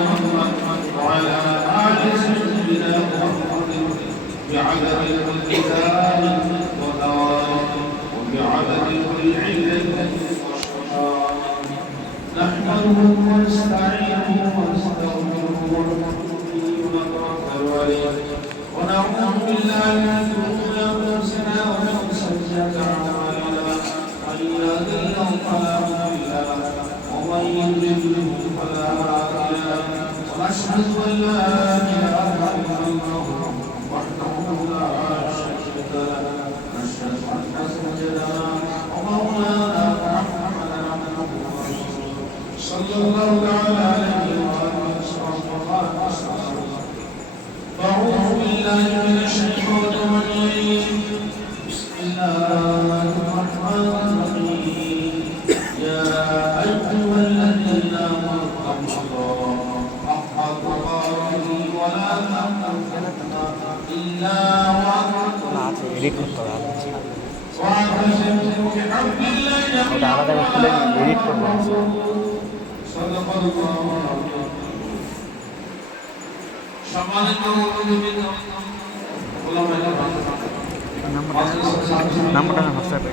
محمد وعلى آل سيدنا محمد بعدد كل داء ودواء وبعدد كل علة وشفاء نحمده ونستعينه ونستغفره ونتوب ونتوكل عليه ونعوذ بالله من شرور أنفسنا ومن سيئات أعمالنا من يهده الله فلا مضل له ومن يضلل فلا هادي له ونشهد أن لا إله إلا الله وحده لا شريك له نشهد أن سيدنا ومولانا محمدا عبده ورسوله صلى الله تعالى عليه وآله وسلم أعوذ بالله من الشيطان الرجيم بسم الله الرحمن الرحيم يا أيها الذين آمنوا اتقوا الله حق تقاته ولا تموتن إلا وأنتم واعتصموا بحبل الله جميعا صدق الله العظيم সম্মানিত উপস্থিতি ওলামায়ে নাম্বারটা না হোয়াটসঅ্যাপে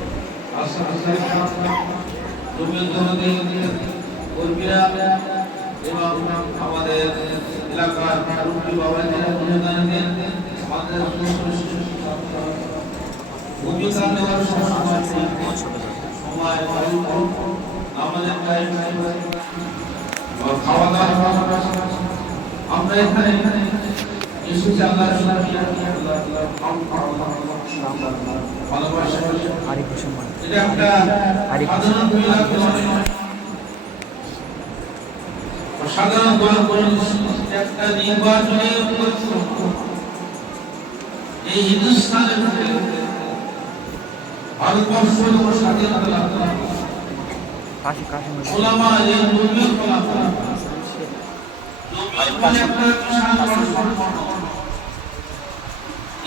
কর্মীরা এবং আমাদের এলাকার মুরব্বী বাবাজিরা আমাদের ভূমিকা নেওয়ার সময় আমাদের খাওয়া দাওয়া আমরা এখানে এসেছি আল্লাহর ভালোবাসা এটা একটা সাধারণ একটা নির্বাচনী এই হিন্দুস্তানের ভারতবর্ষ স্বাধীনতা লাভ ওলামা এই ধর্মীয় ওলামা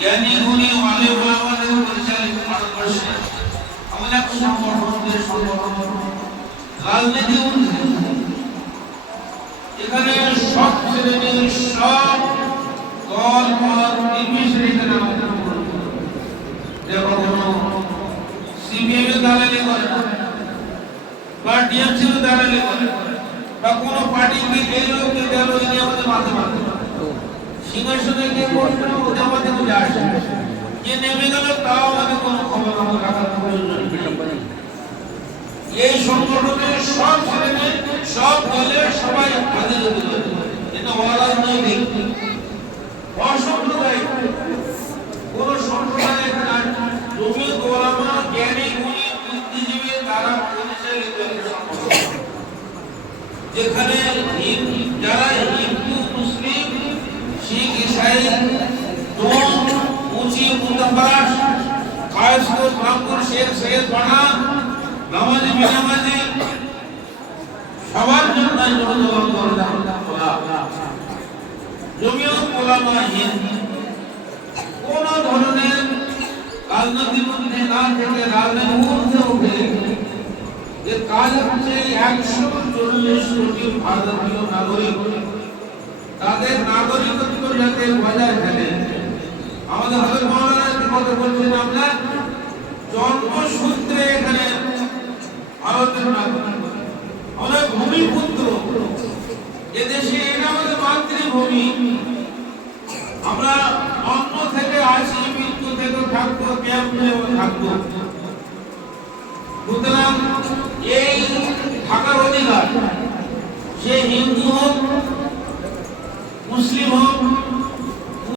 জ্ঞানী গুণী আলেম ওলামাদের পরিচালিত ভারতবর্ষে আমাদের এক সংগঠন রাজনীতি এখানে সব শ্রেণীর সব দল মত নির্বিশেষে এখানে আমাদের দেখো কোনো সিপিএম এর দালালি করে না বা টিএমসি এর দালালি করে বা কোন পার্টিকে এই লোককে গেল এই আমাদের মাথা মারতে সিংহাসনে কে বসবে ওদের আমাদের বুঝে আসে যে নেমে গেল তাও আমাদের কোনো খবর আমাদের রাখার প্রয়োজন নেই এই সংগঠনের সব শ্রেণী সব দলের সবাই হাজির হতে হবে এটা অরাজনৈতিক অসাম্প্রদায়িক কোন সম্প্রদায় এখানে জমিয়ত ওলামা জ্ঞানী গুণী বুদ্ধিজীবী দ্বারা পরিচালিত যেখানে যারা হিন্দু মুসলিম শিখ ইসাই দোম উঁচি মুতাবাস কায়স্ত ব্রাহ্মণ শেখ সৈয়দ পানা নামাজি বিনামাজি সবার জন্য জমিয়ত ওলামা হিন্দ কোন ধরনের রাজনীতির মধ্যে না থেকে রাজনীতির ঊর্ধ্বে উঠে যে কাজ হচ্ছে 140 কোটি ভারতীয় নাগরিক তাদের নাগরিকত্ব যাতে বজায় থাকে আমাদের হযরত মাওলানা কথা বলছেন আমরা জন্মসূত্রে এখানে ভারতের নাগরিক আমাদের ভূমিপুত্র এদেশে এটা আমাদের মাতৃভূমি আমরা অন্য থেকে আসি মৃত্যু থেকে থাকবো কেমনে থাকবো সুতরাং এই থাকার অধিকার সে হিন্দু হোক মুসলিম হোক